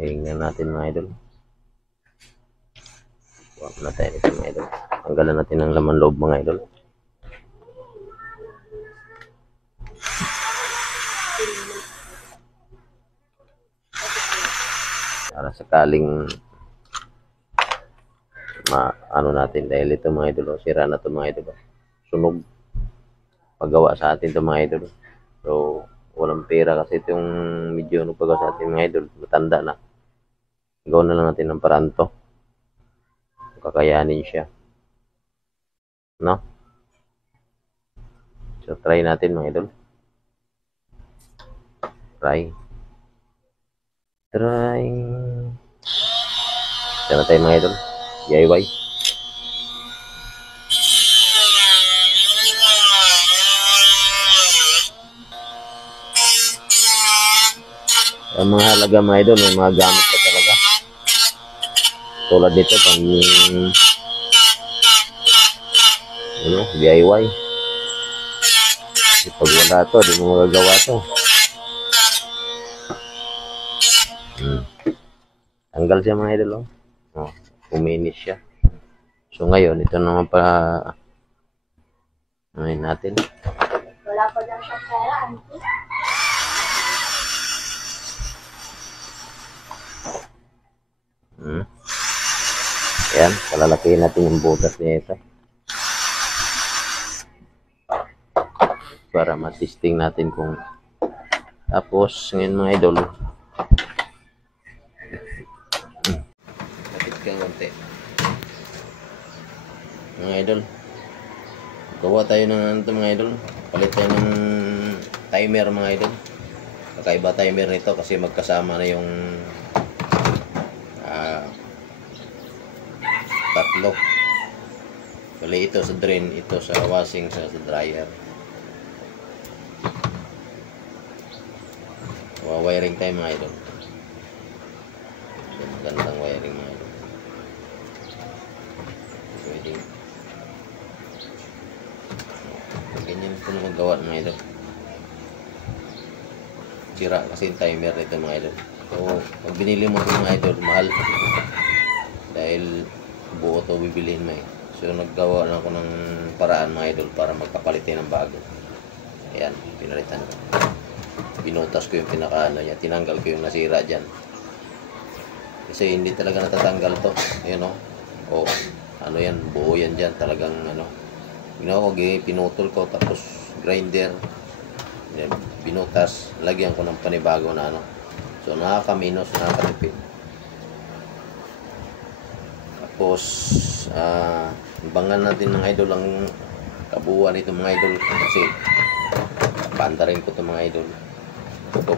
Tingnan natin mga idol. Huwag na tayo nito mga idol. Tanggalan natin ang laman loob mga idol. Para sakaling ano natin, dahil ito mga idol, sira na ito mga idol. Sunog. Paggawa sa atin ito mga idol. So, walang pera kasi itong medyo paggawa sa atin mga idol. Matanda na. Gawin na lang natin ng paraan to. Kakayanin siya. No? So, try natin mga idol. Try. Sana tayo mga idol. DIY. Ang mga halaga mga idol, may mga gamit ka talaga. Tulad dito, pang DIY. Pag wala to, di mo magagawa to. Tanggal siya mga idol. Uminis siya. So ngayon, ito naman pa natin. Wala pa lang siya pera, auntie. Ayan, palalakihin natin yung butas niya ito. Para matesting natin kung tapos ngayon mga idol lapit kang konti mga idol, gawa tayo ng ito mga idol, palit tayo ng timer mga idol. Kakaiba timer nito kasi magkasama na yung tatlo. Bali ito sa drain, ito sa washing, sa dryer. Wiring tayo mga idol. Magandang wiring mga idol. Pwede. Ganyan ito na magawa mga idol. Sira kasi yung timer nito mga idol. So pag binili mo ito mga idol, mahal. Dahil buo ito bibilihin mo eh. So naggawa na ako ng paraan mga idol para magkapalitin ng bago. Ayan, pinalitan ko. Binutas ko yung pinaka niya, tinanggal ko yung nasira dyan kasi hindi talaga natatanggal to. Ayan o, ano yan, buo yan dyan talagang ginawa ko, pinutol ko tapos grinder, binutas, lagyan ko ng panibago na so nakakaminos, nakakatipid. Tapos ibangan natin ng idol ang kabuuan nito mga idol kasi panda rin ko ito mga idol.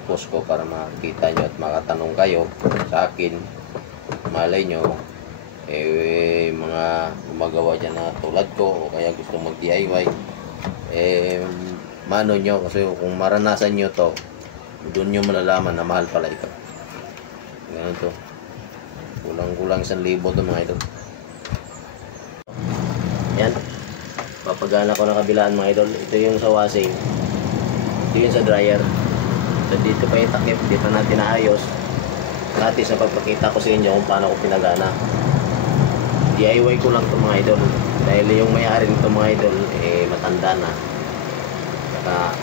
Post ko para makita nyo at makatanong kayo sa akin. Malay nyo mga gumagawa dyan na tulad ko o kaya gusto mag DIY, mano nyo kasi kung maranasan nyo to, doon nyo malalaman na mahal pala ito. Ganun to, kulang 1,000 to mga idol. Yan, papagana ko ng kabilaan mga idol. Ito yung sa washing, ito yung sa dryer. So dito pa yung takip, di pa natin naayos. Dati sa pagpakita ko sa inyo kung paano ko pinagana. DIY ko lang ito mga idol. Dahil yung may-ari nito mga idol, matanda na. Saka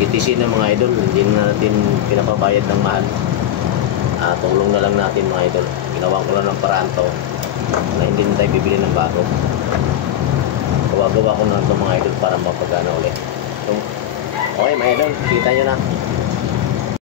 citizen na mga idol, hindi na natin pinapabayad ng mahal. Tulong na lang natin mga idol. Ginawa ko lang ng paraan to na hindi na tayo bibili ng bago. Gawa ko na ito mga idol para mapagana ulit. So, okay mga idol, kita nyo na.